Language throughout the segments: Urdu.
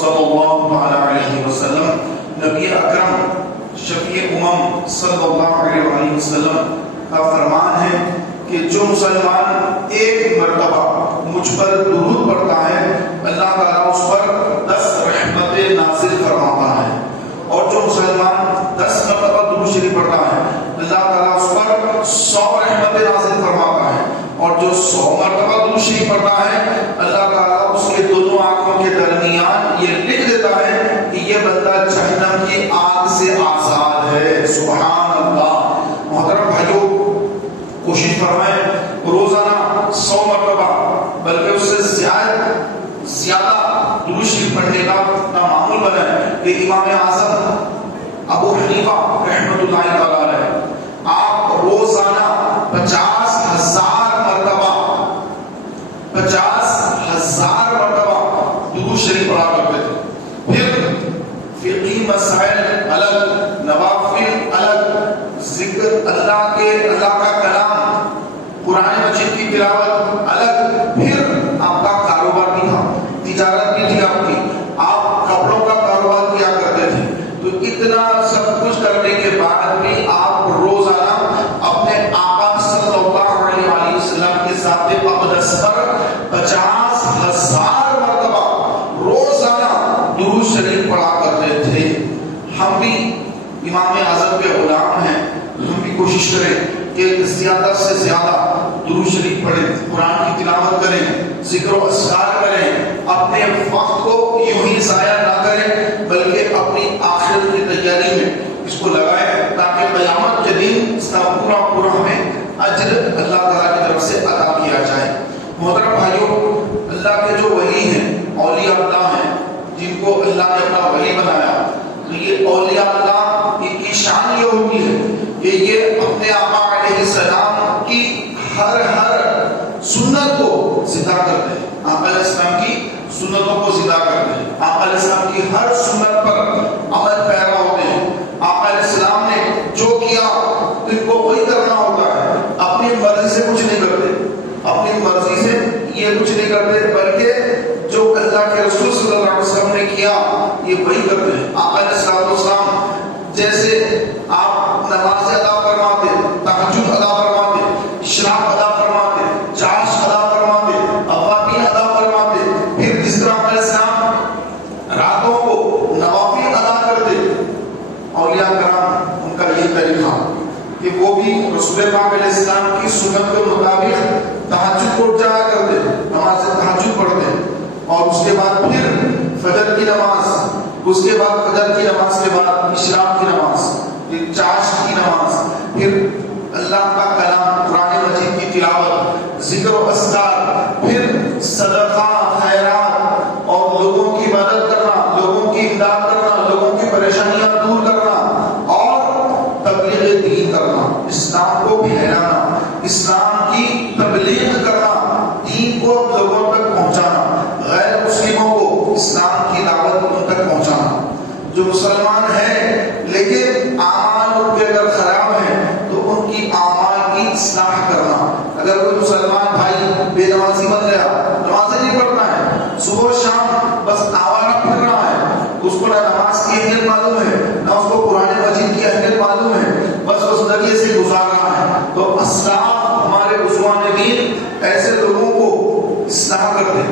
صلی اللہ علیہ وسلم، نبی اکرم شفیع امم صلی اللہ علیہ وسلم کا فرمان ہے کہ جو مسلمان ایک مرتبہ مجھ پر درود پڑھتا ہے اللہ تعالیٰ اس پر 10 رحمتیں نازل فرماتا ہے، اور جو مسلمان 10 مرتبہ درود شریف پڑھتا ہے اللہ تعالیٰ اس پر 100 رحمتیں نازل فرماتا ہے، اور جو 100 مرتبہ درود شریف پڑھتا ہے اللہ تعالیٰ اس کے دونوں آنکھوں کے درمیان یہ لکھ دیتا ہے کہ یہ بندہ جہنم کی آگ سے آزاد ہے۔ سبحان اللہ۔ محترم بھائیوں، کوشش فرمائیں روزانہ 100 مرتبہ بلکہ اس سے زیادہ درود شریف پڑھنے کا معمول بنائیں کہ امام اعظم ابو حنیفہ رحمۃ اللہ تعالی علیہ آپ روزانہ 50,000 مرتبہ درود شریف پڑھا کرتے تھے۔ پھر فقہی مسائل الگ، نوافل الگ، ذکر اللہ کا کلام، قرآن مجید کی تلاوت الگ، پھر آپ کا کاروبار بھی تھا، تجارت بھی تھی آپ کپڑوں کا کاروبار کیا کرتے تھے۔ تو اتنا سب کچھ کرنے کے بعد بھی آپ روزانہ اپنے آقا صلی اللہ علیہ وسلم کے ذات اقدس پر 50,000 مرتبہ روزانہ درود شریف پڑھا کرتے تھے۔ ہم بھی امام اعظم کے غلام ہیں، ہم بھی کوشش کریں کہ زیادہ سے زیادہ درود شریف پڑھیں، قرآن کی تلاوت کریں، ذکر و اذکار کریں، اپنے وقت کو یوں ہی ضائع نہ کریں بلکہ اپنی آخرت کی تیاری میں اس کو لگائیں تاکہ قیامت کے دن اس کا پورا ہمیں اجر اللہ تعالیٰ کی طرف سے عطا کیا جائے۔ محترم بھائیوں، اللہ کے جو ولی ہیں، اولیاء اللہ ہیں، جن کو اللہ نے اپنا ولی بنایا، تو یہ اولیاء اللہ کی شان یہ ہوتی ہے کہ یہ اپنے آقا علیہ السلام کی ہر سنت کو زندہ کرتے ہیں، آقا علیہ السلام کی سنتوں کو زندہ کرتے ہیں، آقا علیہ السلام کی ہر سنت پر عمل پیرا ہوتے ہیں۔ آقا علیہ السلام نے جو کیا تو ان کو وہی کرنا ہوتا ہے، اپنی مرضی سے کچھ نہیں کرتے، اپنی مرضی سے یہ کچھ نہیں کرتے بلکہ جو اللہ کے رسول صلی اللہ علیہ وسلم نے کیا یہ وہی کرتے ہیں۔ آقا علیہ السلام جیسے آپ نماز ادا فرماتے، تہجد ادا فرماتے، اشراق ادا فرماتے، چاش ادا فرماتے، اوابین ادا فرماتے، پھر جس طرح علیہ السلام راتوں کو نوافل ادا کرتے، اولیاء کرام ان کا یہ طریقہ کہ وہ بھی رسول پاک علیہ السلام کی سنت کے مطابق تہجد کو جایا کرتے، نماز تہجد پڑھتے، اور اس کے بعد پھر فجر کی نماز، اس کے بعد فجر کی نماز کے بعد اشراق کی نماز، پھر چاش کی نماز، پھر اللہ کا کلام قرآن مجید کی تلاوت، ذکر و اذکار، پھر صدقہ خیرات اور لوگوں کی مدد کرنا، لوگوں کی امداد کرنا، لوگوں کی پریشانیاں دور کرنا اور تبلیغ دین کرنا، اسلام کو پھیلانا، اسلام کی تبلیغ کرنا، دین کو لوگوں تک پہنچانا، غیر مسلموں کو اسلام کی دعوت ان تک پہنچانا۔ جو مسلمان ہیں لیکن اعمال ان کے اگر خراب ہیں تو ان کی اعمال کی اصلاح کرنا۔ اگر کوئی مسلمان بھائی بے نمازی بن گیا، نمازیں نہیں پڑھتا ہے، صبح شام بس آوارہ پھر رہا ہے، اس کو نہ نماز کی اہمیت معلوم ہے نہ اس کو قرآن مجید کی اہمیت معلوم ہے، بس زندگی سے گزار رہا ہے، تو اسلاف ہمارے عثمان دین ایسے لوگوں کو اصلاح کرتے،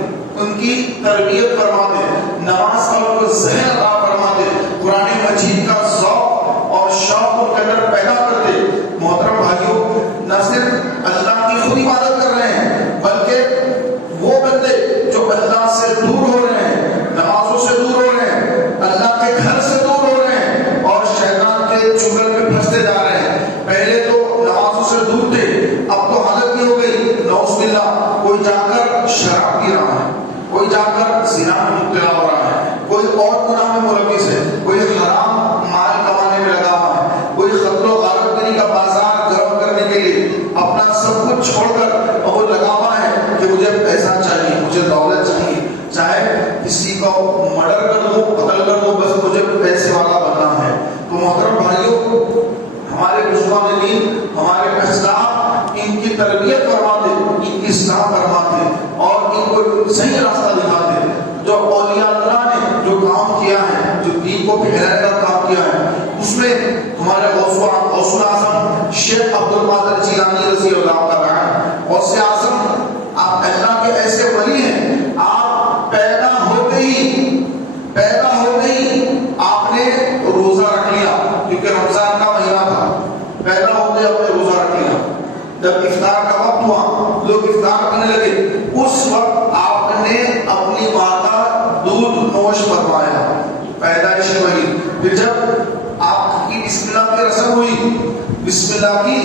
ان کی تربیت فرماتے، نماز کا ان کو ذہن عطا فرماتے، قرآن مجید کا ذوق اور شوق ان کے اندر پیدا کرتے۔ محترم بھائیوں، نہ صرف اللہ کی خود عبادت کر رہے ہیں بلکہ وہ بندے جو اللہ سے دور ہو رہے ہیں، نمازوں سے دور ہو رہے ہیں، اللہ کے گھر سے دور ہو رہے ہیں اور شیطان کے چنگل میں پھنستے جا رہے ہیں۔ پہلے تو نمازوں سے دور تھے، اب تو حالت یہ ہو گئی نعوذ باللہ، کوئی جا کر شراب پی رہا ہے، کوئی جا کر زنا میں مبتلا ہو رہا ہے، کوئی اور گناہ میں ملوث ہے، کوئی حرام مال کمانے میں لگا ہوا ہے، کوئی قتل و غارت گری کا بازار گرم کرنے کے لیے اپنا سب کچھ چھوڑ کر وہ لگا ہوا ہے کہ مجھے پیسہ چاہیے، مجھے دولت چاہیے، چاہے کسی کو مرڈر کر دو، قتل کر دو، بس مجھے پیسے والا بننا ہے۔ تو محترم بھائیوں، ہمارے عثمان دین، ہمارے اسلاف ان کی تربیت فرماتے، ان کی اصلاح فرماتے اور ان کو صحیح راستہ دکھاتے۔ جو اولیاء اللہ نے جو دین کو پھیلانے کا کام کیا ہے. اس میں ہمارے غوث اعظم شیخ عبد القادر جیلانی رضی اللہ تعالیٰ عنہ، غوث اعظم آپ اللہ کے ایسے ولی ہیں، آپ پیدا ہوتے ہی آپ نے روزہ رکھ لیا، کیونکہ رمضان کا مہینہ تھا. پیدا ہوتے آپ نے روزہ رکھ لیا. جب افطار کا وقت ہوا لوگ افطار کرنے لگے، اس وقت آپ نے اپنی ماں کا دودھ نوش فرمایا، پیدائش ہوئی. پھر جب آپ کی بسم اللہ کی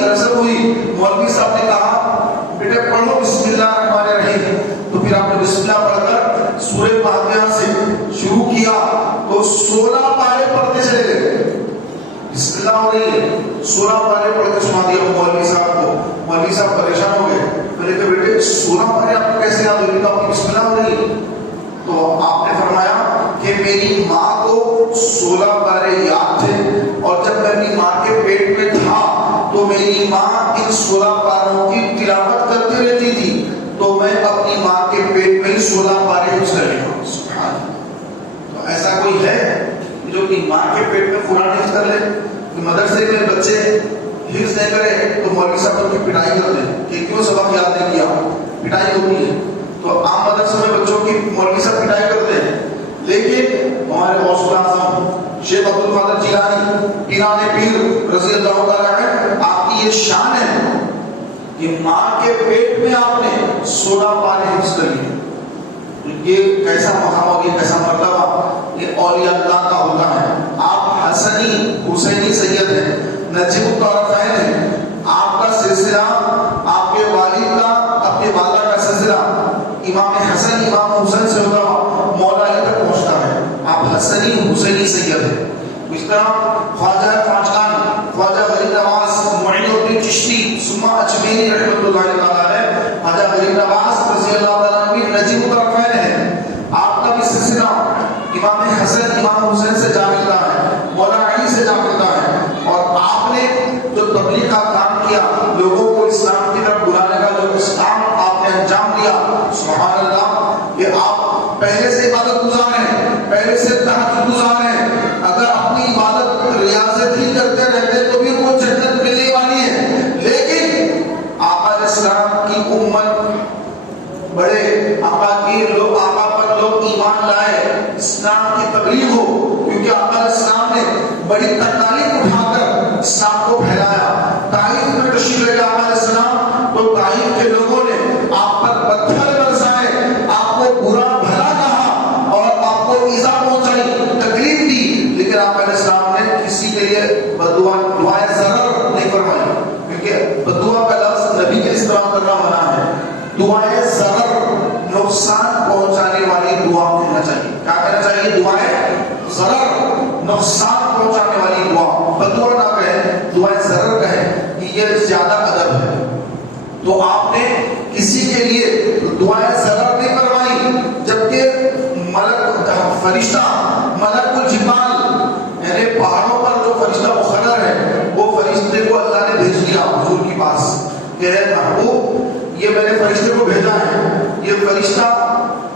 رسم ہوئی، مولوی صاحب نے کہا بیٹے پڑھو بسم اللہ الرحمن الرحیم. تو پھر آپ نے بسم اللہ پڑھ کر سورہ فاتحہ سے شروع کیا تو 16 پارے پڑھتے چلے گئے. بسم اللہ ہو رہی ہے، 16 پارے پڑھ کے سنا دیا مولوی صاحب کو. مولوی صاحب پریشان ہو گئے. میں نے کہا بیٹے 16 پارے آپ کو کیسے یاد ہوگی؟ تو آپ کی بسم اللہ ہو رہی ہے. تو آپ نے فرمایا کہ میری ماں کو 16 پارے یاد تھے، اور جب میں اپنی ماں کے پیٹ میں تھا تو میری ماں ان 16 پاروں کی تلاوت کرتی رہتی تھی، تو میں اپنی ماں کے پیٹ میں 16 پارے حفظ کر لیا. سبحان اللہ. تو ایسا کوئی ہے جو اپنی ماں کے پیٹ میں قرآن حفظ کر لے؟ کہ مدرسے میں بچے حفظ نہیں کرے تو مولوی صاحب ان کی پٹائی کر دیں کہ کیوں سبق یاد نہیں کیا، پٹائی ہوتی ہے. تو عام مدرسے میں بچوں کی مولوی صاحب پٹائی کرتے ہیں. لیکن ہمارے غوث اعظم شیخ عبد القادر جیلانی پیران پیر رضی اللہ تعالیٰ عنہ، آپ کی یہ شان ہے کہ ماں کے پیٹ میں آپ نے 16 پارے حفظ کر لیے. یہ کیسا مقام ہوگی، کیسا مرتبہ یہ اولیاء اللہ کا ہوتا ہے. آپ حسنی حسینی سید ہیں، نجیب الطرفین ہیں. آپ کا سلسلہ آپ کے والد کا اپنے والدہ کا سلسلہ امام حسن امام حسین سے ہوتا مولا علی تک پہنچتا ہے. آپ حسنی حسینی سید ہیں. اس طرح خواجہ فاجقان، خواجہ غریب نواز معین الدین چشتی ثم اجمیری رحمۃ اللہ علیہ، خواجہ غریب نواز رضی اللہ تعالیٰ عنہ نجیب الطرفین ہیں. آپ کا بھی سلسلہ امام حسن امام حسین سے جا ملتا ہے، مولا علی سے جا ملتا ہے. اور آپ نے جو تبلیغ کا کام کیا، لوگوں کو اسلام کی طرف بلانے کا جو اسلام آپ نے انجام دیا، سبحان اللہ. یہ آپ پہلے سے عبادت گزار ہیں، پہلے سے تہجد گزار ہیں. اگر اپنی عبادت ریاضت ہی کرتے رہتے تو بھی وہ جنت ملنے والی ہے. لیکن آقا علیہ السلام کی امت، بڑے آقا کی لوگ، آقا پر لوگ ایمان لائے، اسلام کی تبلیغ ہو، کیونکہ آقا علیہ السلام نے بڑی تکالیف اٹھا کر اسلام کو پھیلایا. طائف میں تشریف لے گئے آقا علیہ السلام تو طائف کے لوگوں نے آپ پر پتھر برسائے، آپ کو برا بھلا کہا اور آپ کو ایذا پہنچائی، تکلیف دی. لیکن آقا علیہ السلام نے کسی کے لیے بددعا، دعائے ضرر نہیں فرمائی، کیونکہ بددعا کا لفظ نبی کے استعمال کرنا منع ہے. دعائے ضرر، نقصان پہنچانے والی دعا ہونا چاہیے. کیا کہنا چاہیے؟ دعائے ضرر، نقصان پہنچانے والی دعا. بددعا نہ کہیں، دعائے ضرر کہیں، یہ زیادہ ادب ہے. تو آپ نے کسی کے لیے دعائے ضرر نہیں فرمائی، جبکہ ملک فرشتہ ملک الجبال، یعنی پہاڑوں پر جو فرشتہ مقرر ہے، وہ فرشتے کو اللہ نے بھیج دیا حضور کے پاس کہ اے محبوب، یہ میں نے فرشتے کو بھیجا ہے، یہ فرشتہ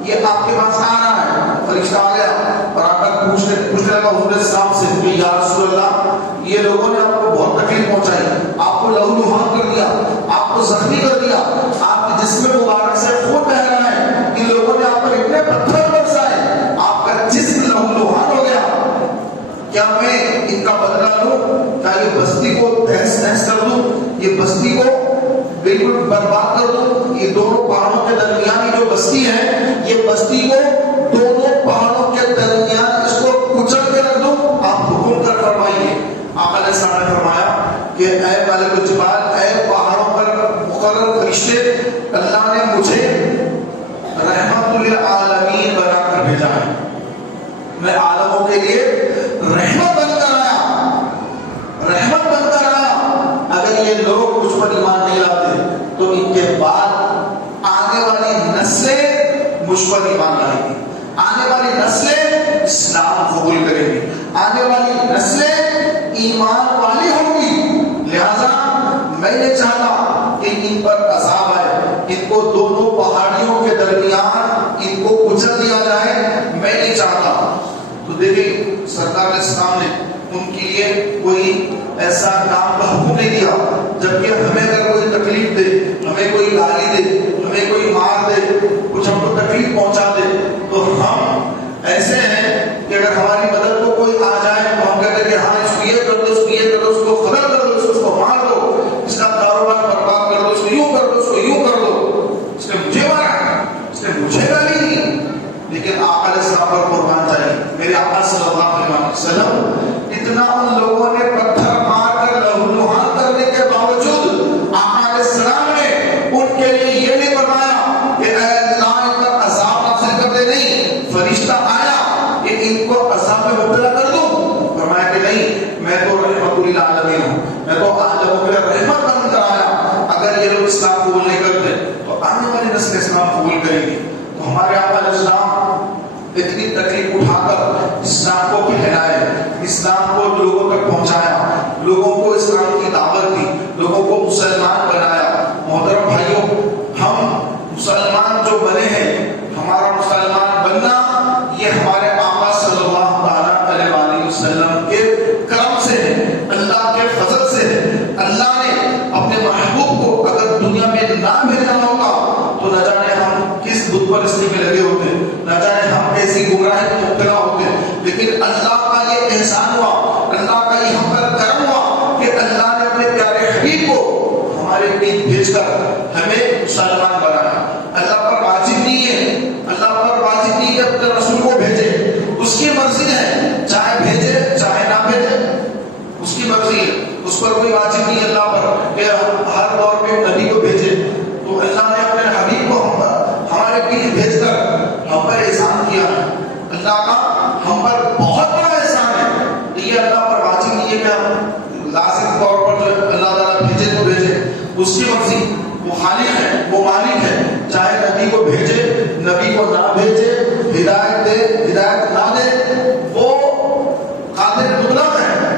یہ آپ کے پاس آ رہا ہے. فرشتہ آ گیا اور آ کر پوچھنے لگا حضور السلام سے کہ یا رسول اللہ، یہ لوگوں نے آپ کو بہت تکلیف پہنچائی، آپ کو لہو لہان کر دیا، آپ کو زخمی کر دیا، آپ کے جسم مبارک سے خون بہ رہا ہے، ان لوگوں نے آپ پر اتنے پتھر برسائے، آپ کا جسم لہو لہان ہو گیا. کیا میں ان کا بدلہ لوں؟ کیا یہ بستی کو تہس نہس کر دوں، یہ بستی کو بالکل برباد کر دوں؟ یہ دونوں پہاڑوں کے درمیان جو بستی ہے، یہ بستی کو دونوں پہاڑوں کے درمیان اس کو کچل کے رکھ دوں؟ آپ حکم کر فرمائیے. آقا علیہ السلام نے فرمایا کہ اے ملک الجبال، اے پہاڑوں پر مقرر فرشتے، اللہ نے مجھے رحمت للعالمین بنا کر بھیجا ہے. میں عالموں کے لیے رحمت بن کر آیا، رحمت بن کر آیا. اگر یہ لوگ مجھ پر ایمان نہیں لاتے تو ان کے بعد آنے والی نسلیں مجھ پر ایمان لائیں گی، آنے والی نسلیں اسلام قبول کریں گی، آنے والی نسلیں ایمان والی ہوں گی. لہذا میں نے چاہا کہ ان پر عذاب آئے، ان کو دونوں پہاڑیوں کے درمیان ان کو کچل دیا جائے، میں نہیں چاہتا. تو دیکھیں سرکار اسلام نے ان کے لیے کوئی ایسا کام کا حکم نہیں دیا، جبکہ ہمیں اگر کوئی تکلیف دے، ہمیں کوئی گالی دے، ہمیں کوئی مار دے، کچھ ہم کو تکلیف پہنچا دے، تو ہم ایسے ہیں کہ اگر ہماری مدد کو کوئی آ جائے تو ہم کہتے ہیں کہ ہاں اس کو یہ کر دو، اس کو یہ کر دو، اس کو ختم کر دو، اس کو مار دو، اس کا کاروبار برباد کر دو، اس کو یوں کر دو، اس کو یوں کر دو، اس نے مجھے مارا، اس نے مجھے گالی دی۔ لیکن آقا علیہ السلام پر قربان جائے، میرے آقا صلی اللہ علیہ وسلم اتنا ان لوگوں نے پتھر مار کر لہولہان کرنے کے باوجود آقا علیہ السلام نے ان کے لیے یہ نہیں فرمایا کہ اے اللہ ان پر عذاب نازل کر دے، نہیں، فرشتہ آیا کہ ان کو عذاب میں مبتلا کر دوں، فرمایا کہ نہیں، میں تو رحمت للعالمین ہوں، میں تو عالموں کے رحمت بن کر آیا، اگر یہ لوگ اسلام قبول نہیں کرتے تو آنے والی نسل اسلام قبول کرے گی۔ تو ہمارے آقا علیہ السلام اتنی تکلیف اٹھا کر اسلام کو پھیلائے، اسلام کو لوگوں تک پہنچایا، لوگوں کو اسلام کی دعوت دی، لوگوں کو مسلمان بنایا۔ محترم بھائیوں، ہم مسلمان جو بنے ہیں، ہمارا مسلمان بننا یہ ہمارے آقا صلی اللہ علیہ وآلہ وسلم کے کرم سے ہے، اللہ کے فضل سے ہے۔ اللہ نے اپنے محبوب کو اگر دنیا میں نہ بھیجا ہوگا تو نہ جانے ہم کس بت پرستی میں لگے ہوتے، نہ جانے ہم ایسی گمراہی میں مبتلا ہوتے، لیکن اللہ کا یہ احسان ہوا، اللہ کا یہ ہم پر کرم ہوا کہ اللہ نے اپنے پیارے حبیب کو ہمارے بیچ بھیج کر ہمیں مسلمان بنایا۔ اللہ پر واجب نہیں ہے، اللہ پر واجب نہیں ہے اپنے رسول کو بھیجے، اس کی مرضی ہے، چاہے بھیجے چاہے نہ بھیجے، اس کی مرضی ہے، اس پر کوئی واجب نہیں اللہ پر کہ ہر دور میں نبی کو بھیجے۔ تو اللہ نے اپنے حبیب کو ہمارے بیچ بھیج کر ہم پر احسان کیا، اللہ کا ہم پر بہت بڑا احسان ہے۔ یہ اللہ پر واجب نہیں ہے کہ ہم لازم طور پر جو اللہ تعالیٰ بھیجے تو بھیجے، اس کی مرضی، وہ خالق ہے، وہ مالک ہے، چاہے نبی کو بھیجے نبی کو نہ بھیجے، ہدایت دے ہدایت نہ دے، وہ قادر مطلق ہے،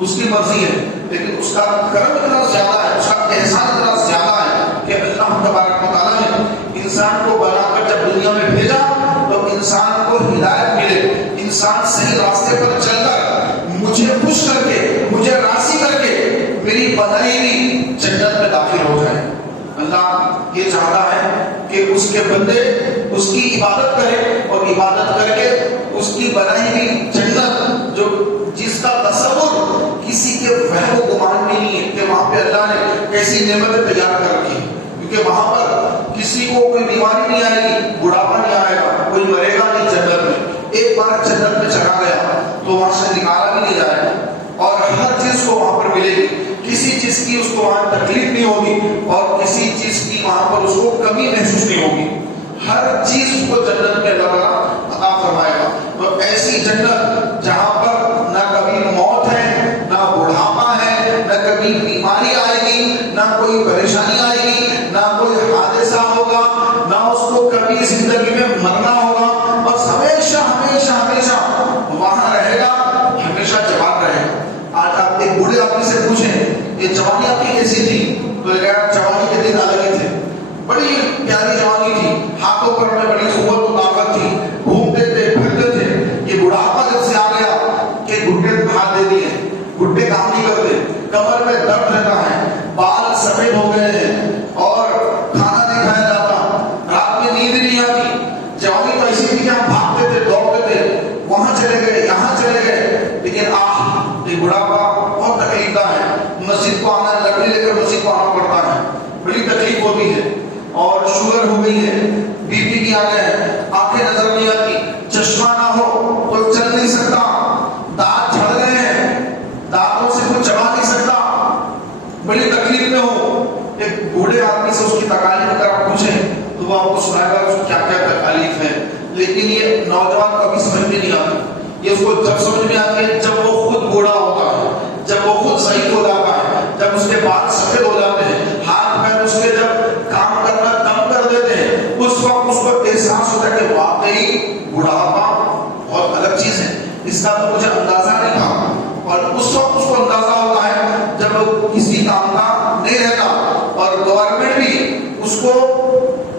اس کی مرضی ہے، لیکن اس کا کرم اتنا زیادہ ہے، اس کا احسان اتنا زیادہ ہے کہ اللہ تبارک و تعالیٰ نے انسان کو بنا کر جب دنیا میں بھیجا تو انسان کو ہدایت ملے، انسان صحیح راستے پر چل کر مجھے خوش کر کے، مجھے راضی کر کے میری بنائی ہوئی جنت میں داخل ہو جائے۔ اللہ یہ چاہتا ہے کہ اس کے بندے اس کی عبادت کریں اور عبادت کر کے اس کی بنائی ہوئی جنت جو جس کا تصور کسی کے وہم و گمان میں نہیں ہے کہ وہاں پہ اللہ نے ایسی نعمتیں تیار کر رکھی، کیونکہ وہاں پر کسی کو کوئی بیماری نہیں آئے گی، بڑھاپا نہیں آئے گا، کوئی مرے گا نہیں جنت میں۔ ایک بار جنت میں چلا گیا تو وہاں سے نکالا بھی نہیں جائے گا، اور ہر چیز کو وہاں پر ملے گی، کسی چیز کی اس کو وہاں تکلیف نہیں ہوگی اور کسی چیز کی وہاں پر اس کو کمی محسوس نہیں ہوگی، ہر چیز اس کو جنت میں اللہ تعالیٰ عطا فرمائے گا۔ تو ایسی جنت جہاں پر نہ کبھی موت ہے، نہ بڑھاپا ہے، نہ کبھی بیماری آئے گی، نہ کوئی پریشانی آئے گی، نہ کوئی حادثہ ہوگا، نہ اس کو کبھی زندگی میں مرنا ہوگا، بس ہمیشہ ہمیشہ ہمیشہ وہاں رہے گا، ہمیشہ جوان رہے گا۔ آج آپ ایک بوڑھے آدمی سے پوچھیں یہ جوانی آپ کی کیسی تھی تو یہ کہا جوانی کے دن الگ ہی تھے، بڑی پیاری جوانی تھی، ہاتھوں پر میں بڑی قوت و طاقت تھی، گھومتے تھے پھرتے تھے۔ یہ بڑھاپا جب سے آ گیا کہ گھٹنے ہاتھ دے دیے، گھٹنے کام نہیں کرتے، کمر میں درد رہتا ہے، بال سفید ہو گئے ہیں اور کھانا نہیں کھایا جاتا، رات میں نیند نہیں آتی۔ جوانی تو ایسی تھی کہ ہم بھاگتے تھے، دوڑتے تھے، وہاں چلے گئے یہاں چلے گئے، لیکن یہ بڑھاپا بہت تکلیف دہ ہے، مسجد کو آنا، لکڑی لے کر مسجد کو آنا پڑتا ہے، بڑی تکلیف ہوتی ہے، اور شوگر ہو گئی ہے، بی پی بھی آ گیا ہے، آنکھیں نظر نہیں آتی، چشمہ نہ ہو تو چل نہیں سکتا، دانت جھڑ گئے ہیں، دانتوں سے کچھ چبا نہیں سکتا، بڑی تکلیف میں ہو۔ ایک بوڑھے آدمی سے اس کی تکالیف اگر آپ پوچھیں تو وہ آپ کو سنائے گا اس کی کیا کیا تکالیف ہے، لیکن یہ نوجوان کبھی سمجھ میں نہیں آتی، یہ اس کو جب سمجھ میں آتی ہے جب وہ خود بوڑھا ہوتا ہے، جب وہ خود ضعیف ہو جاتا ہے، جب اس کے بال سفید ہو جاتے ہیں، ہاتھ پیر اس کے جب کام کرنا کم کر دیتے ہیں، اس وقت اس کو احساس ہوتا ہے کہ واقعی بڑھاپا بہت الگ چیز ہے، اس کا تو مجھے اندازہ نہیں تھا، اور اس وقت اس کو اندازہ ہوتا ہے جب وہ کسی کام کا نہیں رہتا اور گورنمنٹ بھی اس کو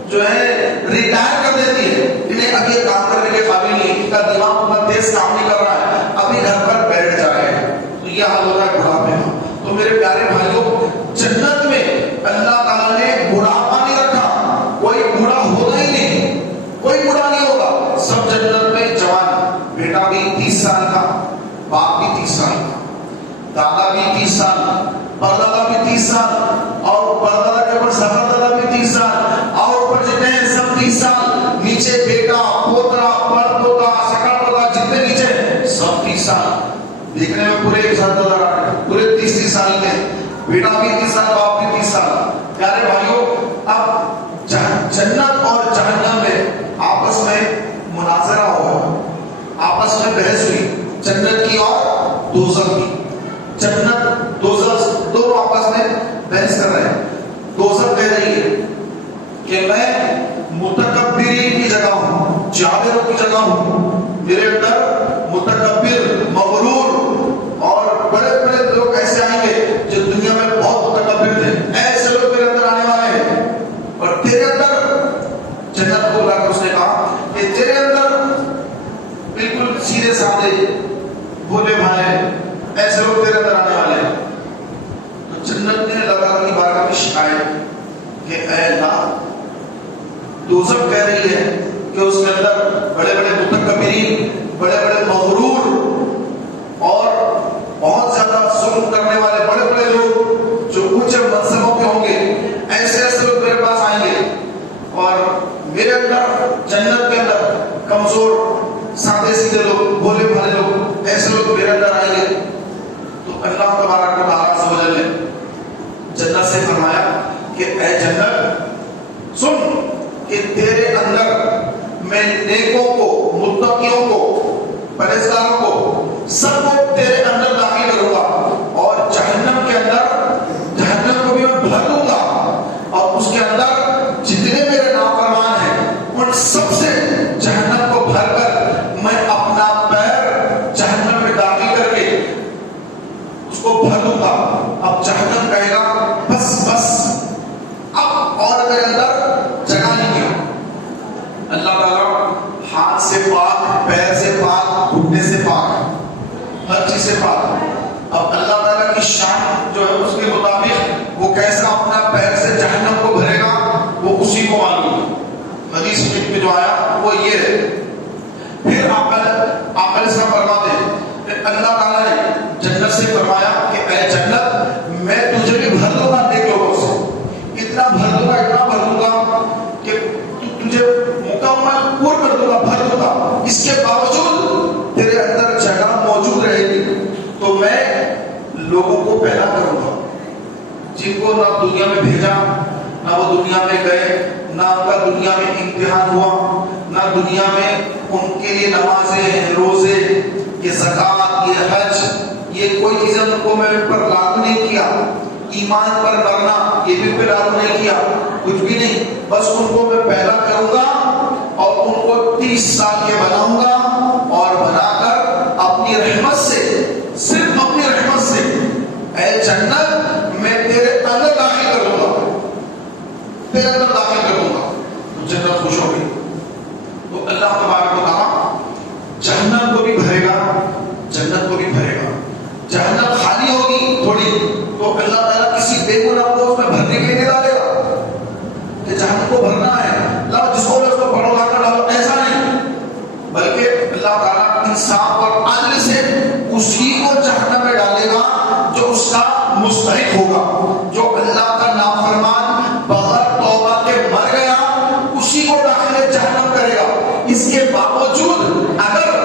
جو ہے ریٹائر کر دیتی ہے، انہیں اب یہ کام کرنے کے قابل نہیں، ان کا دماغ اتنا تیز کام نہیں کر رہا ہے، ابھی گھر پر بیٹھ جائے، تو یہ حال ہو رہا ہے بڑھاپے میں۔ تو میرے پیارے بھائیوں، جنت میں اللہ تعالیٰ نے بڑھاپا نہیں رکھا، کوئی بوڑھا ہوگا ہی نہیں، کوئی بوڑھا نہیں ہوگا، سب جنت میں جوان، بیٹا بھی 30 سال کا، باپ بھی 30 سال کا، دادا بھی 30 سال، پردادا بھی 30 سال، اور پردادا کے اوپر سبردادا بھی 30 سال، اور اوپر جتنے ہیں سب 30 سال، نیچے بیٹا، پوترا، پڑ پوتا، سکا پوتا، جتنے نیچے سب 30 سال، دیکھنے میں پورے ایک ساتھ نظر آ رہے ہیں، پورے 30 سال کے، بیٹا بھی 30 سال، باپ بھی 30 سال۔ پیارے بھائیوں، اب جنت اور جہنم میں آپس میں مناظرہ ہوا، آپس میں بحث ہوئی، جنت کی اور دوزخ کی۔ جنت دوزخ دونوں آپس میں بحث کر رہے ہیں۔ دوزخ کہہ رہی ہے کہ میں متکبرین کی جگہ ہوں، جابروں کی جگہ ہوں، میرے اندر متکبر، مغرور اور بڑے بڑے لوگ ایسے آئیں گے جو دنیا میں بہت متکبر تھے، ایسے لوگ میرے اندر آنے والے ہیں۔ اور تیرے اندر، جنت کو لا کر اس نے کہا کہ تیرے اندر بالکل سیدھے سادے، بھولے بھالے ایسے لوگ تیرے اندر آنے والے ہیں۔ تو جنت نے اللہ تعالیٰ کی بارگاہ میں شکایت کہ اے اللہ، دوزخ کہہ رہی ہے کہ اس کے اندر بڑے بڑے متکبرین، بڑے بڑے مغرور اور بہت زیادہ ظلم کرنے والے بڑے بڑے لوگ جو اونچے منصبوں پہ ہوں گے، ایسے ایسے لوگ میرے پاس آئیں گے، اور میرے اندر جنت کے اندر کمزور، سادے سیدھے لوگ، بھولے بھالے لوگ، ایسے لوگ میرے اندر آئیں گے۔ تو اللہ تبارک و تعالیٰ عز و جل نے جنت سے فرمایا کہ اے جنت، سن کہ تیرے اندر میں نیکوں کو، متقیوں کو، پرہیزگاروں کو، سب کو تیرے اندر داخل کروں گا، اور جہنم کے اندر، جہنم کو بھی میں بھر دوں گا، اور اس کے اندر جتنے میرے نافرمان ہیں ان سب سے جہنم کو بھر کر میں اپنا پیر جہنم میں داخل کر کے اس کو بھر دوں گا۔ اب جہنم کہے گا بس بس، اب اور میرے اندر جگہ نہیں کیا۔ اللہ تعالیٰ ہاتھ سے پاک، پیر سے پاک، گھٹنے سے پاک، ہر چیز سے پاک۔ اب اللہ تعالیٰ کی شان جو ہے اس کے مطابق وہ کیسا اپنا پیر سے جہنم کو بھرے گا وہ اسی کو معلوم ہے۔ حدیث میں جو آیا وہ یہ ہے۔ پھر آقا سے فرماتے ہیں کہ اللہ تعالیٰ نے جنت سے فرمایا کہ اے جنت، میں تجھے بھی بھر دوں گا نیک لوگوں سے، اتنا بھر دوں گا، اتنا بھر دوں گا کہ تجھے مکمل پور کر دوں گا، بھر دوں گا، اس کے باوجود تیرے اندر جگہ موجود رہے گی۔ تو میں لوگوں کو پیدا کروں گا جن کو نہ دنیا میں بھیجا، نہ وہ دنیا میں گئے، نہ ان کا دنیا میں امتحان ہوا، نہ دنیا میں ان کے لیے نمازیں، روزے، یہ زکوٰۃ، یہ حج، یہ کوئی چیزیں ان کو میں ان پر لاگو نہیں کیا، ایمان پر مرنا یہ بھی پہ لاگو نہیں کیا، کچھ بھی نہیں، بس ان کو میں پیدا کروں گا اور ان کو 30 سال کے بناؤں گا، اور بنا کر اپنی رحمت سے، صرف اپنی رحمت سے، اے جنت میں تیرے اندر داخل کروں گا، تیرے اندر داخل کروں گا۔ تو جنت خوش ہو گئی۔ تو اللہ تبارک و تعالیٰ جہنم کو بھی بھرے گا، جنت کو بھی بھرے گا۔ جہنم خالی ہوگی تھوڑی تو اللہ تعالیٰ کسی بے گناہ کو اس میں بھرنے کے لیے ڈالے گا کہ جہنم کو بھرنا ہے، اللہ جس کو اس کو بڑھو لا کر ڈالو، ایسا نہیں، بلکہ اللہ تعالیٰ انصاف اور عدل سے اسی کو جہنم میں ڈالے گا جو اس کا مستحق ہوگا، جو اللہ کا نافرمان بغیر توبہ کے مر گیا، اسی کو داخل جہنم کرے گا۔ اس کے باوجود اگر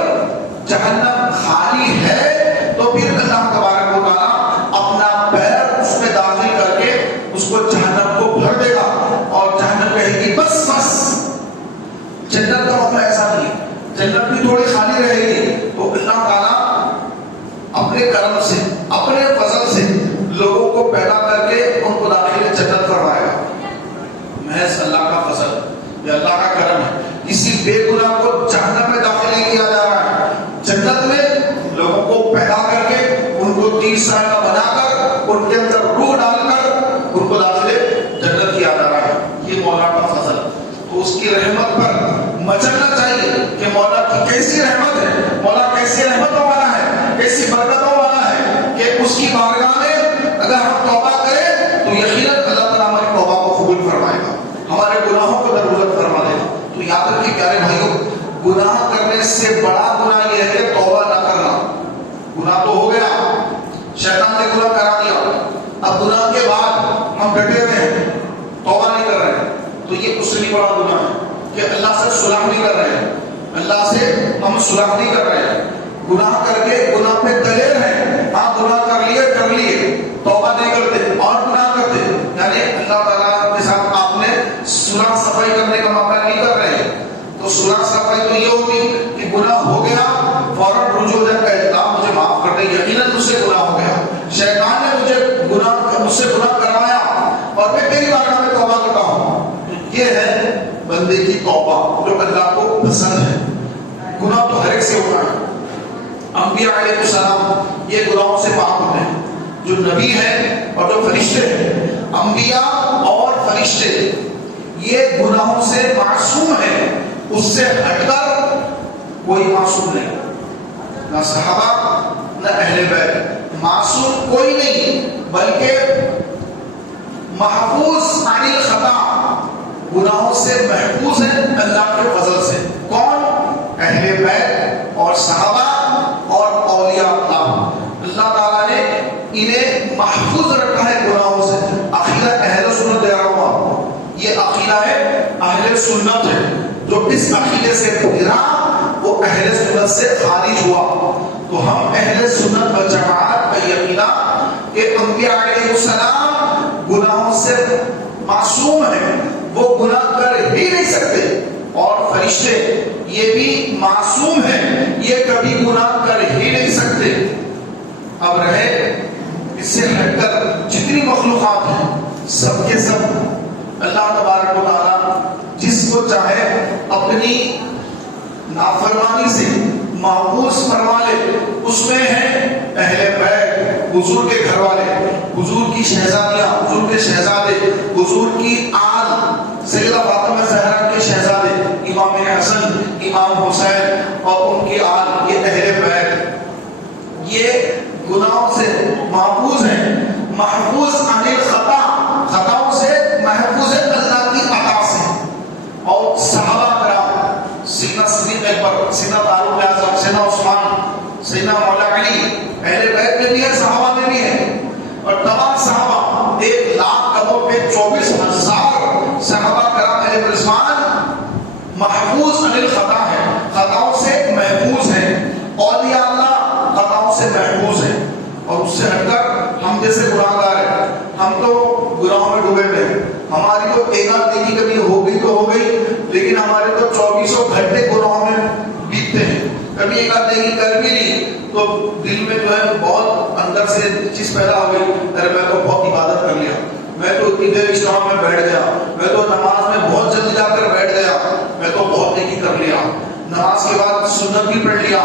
جہنم خالی ہے تو پھر اللہ تبارک و تعالیٰ اپنا پیر اس میں داخل کر کے اس کو جہنم کو بھر دے گا، اور جہنم کہے گی بس بس۔ جنت کا مطلب ایسا نہیں، جنت بھی تھوڑی خالی رہے گی تو اللہ تعالیٰ اپنے کرم سے، اپنے فضل سے لوگوں کو پیدا کر کے ان کو داخل جنت کروائے گا۔ محض اللہ کا فضل، یہ اللہ کا کرم ہے۔ کسی بے گناہ کو جہنم میں داخل نہیں کیا جا رہا ہے، جنت میں لوگوں کو پیدا کر کے ان کو 30 سال کا بنا کر ان کے اندر روح ڈال کر ان کو داخل جنت کیا جا رہا ہے۔ یہ مولا کا فضل، تو اس کی رحمت پر مچلنا چاہیے کہ مولا کی کیسی رحمت بڑا گناہ یہ ہے کہ توبہ نہ کرنا. گناہ تو ہو گیا, شیطان نے گناہ کرا دیا, اب گناہ کے بعد ہم ڈٹے ہوئے ہیں, توبہ نہیں کر رہے ہیں, تو یہ اس سے بھی بڑا گناہ ہے کہ اللہ سے صلح نہیں کر رہے ہیں, اللہ سے ہم صلح نہیں کر رہے ہیں, گناہ کر کے گناہ پہ دلیر ہیں. ہاں گناہ کر لیے, توبہ نہیں کرتے اور گناہ کرتے, یعنی اللہ تعالیٰ کے ساتھ آپ نے صلح صفائی کرنے کا موقع نہیں کر رہے ہیں. تو صلح صفائی تو یہ ہوگی کہ گناہ ہو گیا فوراً رجوع ہو جائے, اللہ مجھے معاف کر دے, یقیناً مجھ سے گناہ ہو گیا, شیطان نے مجھ سے گناہ کروایا اور میں تیری بارگاہ میں توبہ کرتا ہوں. یہ ہے بندے کی توبہ جو اللہ کو پسند ہے. گناہ تو ہر ایک سے ہوتا ہے. انبیاء علیہ السلام یہ گناہوں سے پاک ہوتے ہیں, جو نبی ہیں اور جو فرشتے ہیں. انبیاء اور فرشتے یہ گناہوں سے معصوم ہیں, اس سے ہٹ کر کوئی معصوم نہیں, نہ صحابہ نہ اہل بیت, معصوم کوئی نہیں, بلکہ محفوظ عن الخطا, گناہوں سے محفوظ ہیں اللہ کے فضل سے. کون؟ اہل بیت اور صحابہ اور اولیاء اللہ. اللہ تعالیٰ نے انہیں محفوظ رکھا ہے گناہوں سے. عقیدہ اہل سنت دے رہا ہوں, یہ عقیدہ ہے اہل سنت ہے. جو اس عقیدے سے پھرا وہ اہل سنت سے خارج ہوا. تو ہم اہل سنت والجماعت کا عقیدہ کہ انبیاء علیہ السلام گناہوں سے معصوم ہیں, وہ گناہ کر ہی نہیں سکتے, اور فرشتے یہ بھی معصوم ہیں, یہ کبھی گناہ کر ہی نہیں سکتے. اب رہے اس سے ہٹ کر جتنی مخلوقات ہیں سب کے سب اللہ تبارک و تعالیٰ جس کو چاہے اپنی نافرمانی سے محفوظ فرما لے. اس میں ہیں اہل بیت, حضور کے گھر والے, حضور کی شہزادیاں, حضور کے شہزادے, حضور کی آل سیدہ فاطمہ زہرا کے شہزادے, امام حسن, امام حسین اور ان کی آل, یہ اہل بیت یہ گناہوں سے محفوظ ہیں, محفوظ عن الخطا, خطاؤں سے محفوظ ہے اللہ کی عطا سے. اور صحابہ کرام, سیدنا صدیق اکبر, سیدنا فاروق اعظم, سیدنا عثمان, سیدنا مولا علی, اہل بیت میں بھی ہے, صحابہ میں بھی ہے, اور تمام صحابہ 1,00,000 قدموں پہ 24,000 صحابہ کرام اہل رضوان محفوظ عن الخطا ہے, خطاؤں سے محفوظ ہیں. اولیاء اللہ خطاؤں سے محفوظ ہیں, اور اس سے ہٹ کر ہم جیسے گناہگار ہیں, ہم تو گناہوں میں ڈوبے ہوئے ہیں. ہماری تو ایک آدھ نیکی کبھی ہو گئی تو ہو گئی, لیکن ہمارے تو 24 گھنٹے گناہوں میں بیتتے ہیں. کبھی ایک آدھ نیکی کر بھی نہیں تو دل میں جو ہے بہت اندر سے چیز پیدا ہو گئی, ارے میں تو بہت عبادت کر لیا, میں تو اتنی دیر اجتماع میں بیٹھ گیا, میں تو نماز میں بہت جلدی جا کر بیٹھ گیا, میں تو بہت نیکی کر لیا, نماز کے بعد سنت بھی پڑھ لیا,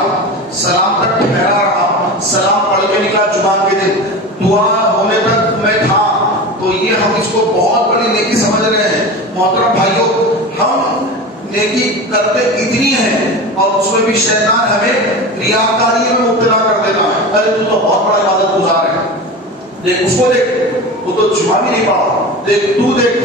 سلام تک ٹھہرا رہا, سلام پڑھ کے نکلا جمعہ کے دن, دعا ہونے تک میں تھا. تو یہ ہم اس کو بہت بڑی نیکی سمجھ رہے ہیں. محترم بھائیوں, ہم نیکی کرتے اتنی ہیں اور اس میں بھی شیطان ہمیں ریاکاری میں مبتلا کر دیتا ہے. ارے تو بہت بڑا عبادت گزار ہے, دیکھ اس کو, دیکھ وہ تو جمعہ بھی نہیں پڑھا, دیکھ تو دیکھ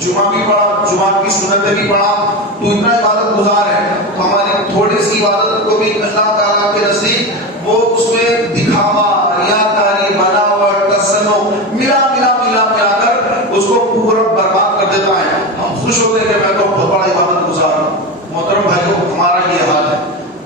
جمعہ بھی پڑھا, جمعہ کی سنتیں بھی پڑھا, تو اتنا عبادت گزار ہے. تو ہماری تھوڑی سی عبادت کو بھی اللہ تعالیٰ کے نزدیک وہ اس میں دکھاوا, ریاکاری, بناوٹ, تصنع ملا کر اس کو پورا برباد کر دیتا ہے. ہم خوش ہوتے ہیں کہ میں تو بہت بڑا عبادت گزار ہوں. محترم بھائیوں, ہمارا یہ حال ہے,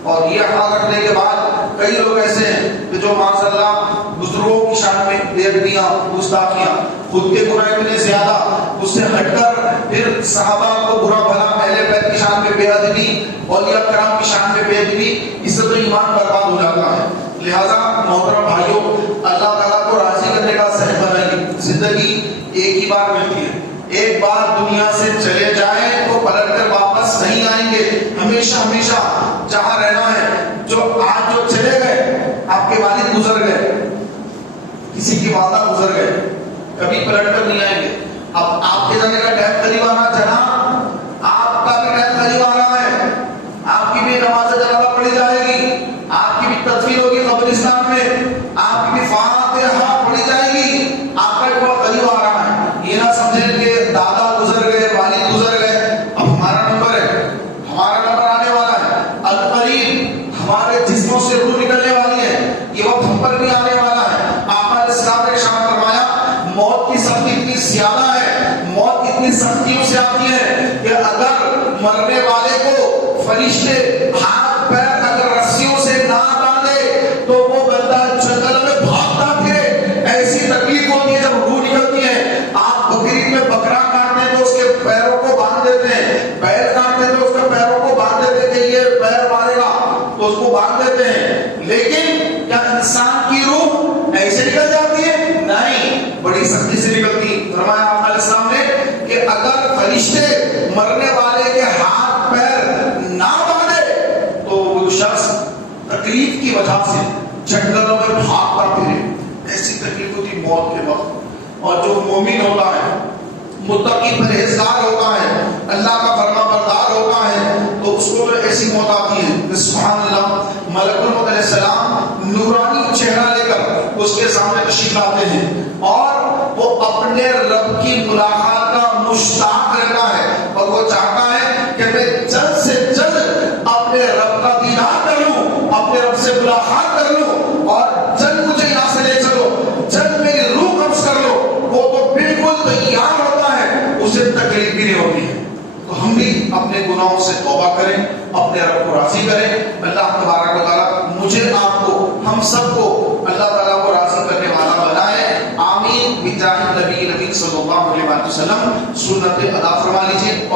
اور یہ حال رکھنے کے بعد کئی لوگ ایسے ہیں کہ جو ماشاء اللہ بزرگوں کی شان میں بے ادبیاں, گستاخیاں, خود کے گناہ اتنے زیادہ, اس سے ہٹ کر پھر صحابہ کو برا بھلا, اہل بیت کی شان میں بے ادبی, اولیاء کرام کی شان میں بے ادبی, اس سے تو ایمان برباد ہو جاتا ہے. لہذا محترم بھائیوں, اللہ تعالیٰ کو راضی کرنے کا صحیح بنائیے. زندگی ایک ہی بار ملتی ہے, ایک بار دنیا سے چلے جائیں تو پلٹ کر واپس نہیں آئیں گے. ہمیشہ جہاں رہنا ہے, جو آج جو چلے گئے, آپ کے والد گزر گئے, کسی کی والدہ گزر گئے, کبھی پلٹ کر نہیں آئیں گے. اب آپ کے جانے کا ٹائم قریب آ رہا, جہاں آپ کا بھی ٹائم قریب آ رہا ہے, آپ کی بھی نماز جنازہ پڑھی جائے گی, آپ کی بھی تدفین ہوگی قبرستان میں, آپ کی بھی فاتحہ پڑھی جائے گی, آپ کا بھی بہت قریب آ رہا ہے. یہ نہ سمجھیں کہ دادا گزر گئے, والد گزر گئے, اب ہمارا نمبر ہے, ہمارا نمبر آنے والا ہے. القریب ہمارے جسموں سے روح نکلنے والی ہے، یہ وقت ہم پر بھی آنے والا ہے۔ آقا علیہ السلام نے ارشاد فرمایا موت کی سختی اتنی زیادہ ہے، موت اتنی سختیوں سے آتی ہے کہ اگر مرنے والے کو فرشتے ہاتھ پیر اگر رسیوں سے نہ باندھے تو وہ بندہ جنگل میں بھاگتا پھرے۔ ایسی تکلیف ہوتی ہے جب روح نکلتی ہے۔ آپ بکری میں بکرا کاٹتے ہیں تو اس کے پیروں کو باندھ دیتے ہیں، پیر کاٹتے ہیں تو اس کے پیروں کو باندھ دیتے ہیں کہ یہ پیر مارے گا تو اس کو باندھ دیتے ہیں، لیکن کیا انسان کی روح ایسے نکل جاتی ہے؟ نہیں، بڑی سختی سے نکلتی۔ فرمایا آقا علیہ السلام نے کہ اگر فرشتے مرنے والے کے ہاتھ پیر نہ باندھے تو وہ شخص تکلیف کی وجہ سے جنگلوں میں بھاگتا پھرے۔ ایسی تکلیف ہوتی موت کے وقت۔ اور جو مومن ہوتا ہے، متقی پرہیزگار ہوتا ہے، اللہ کا فرما بردار ہوتا ہے، تو اس کو ایسی موت آتی ہے کہ سبحان اللہ، ملک الموت علیہ السلام نورانی چہرہ لے کر اس کے سامنے تشریف لاتے ہیں اور وہ اپنے رب کی ملاقات کا مشتاق رہتا ہے اور وہ چاہتا ہے کہ میں جلد سے جلد اپنے رب کا دیدار کر لوں، اپنے رب سے ملاقات کر لوں اور جلد مجھے یہاں سے لے چلو، جلد میری روح قبض کر لو۔ وہ تو بالکل تیار ہوتا ہے، اسے تکلیف بھی نہیں ہوتی ہے۔ تو ہم بھی اپنے گناہوں سے توبہ کریں، اپنے رب کو راضی کریں۔ اللہ تبارک و تعالیٰ مجھے، آپ کو، ہم سب کو اللہ تعالیٰ کو راضی کرنے والا بنائے۔ آمین بجاہ نبی صلی اللہ علیہ وسلم۔ سنت ادا فرما لیجیے اور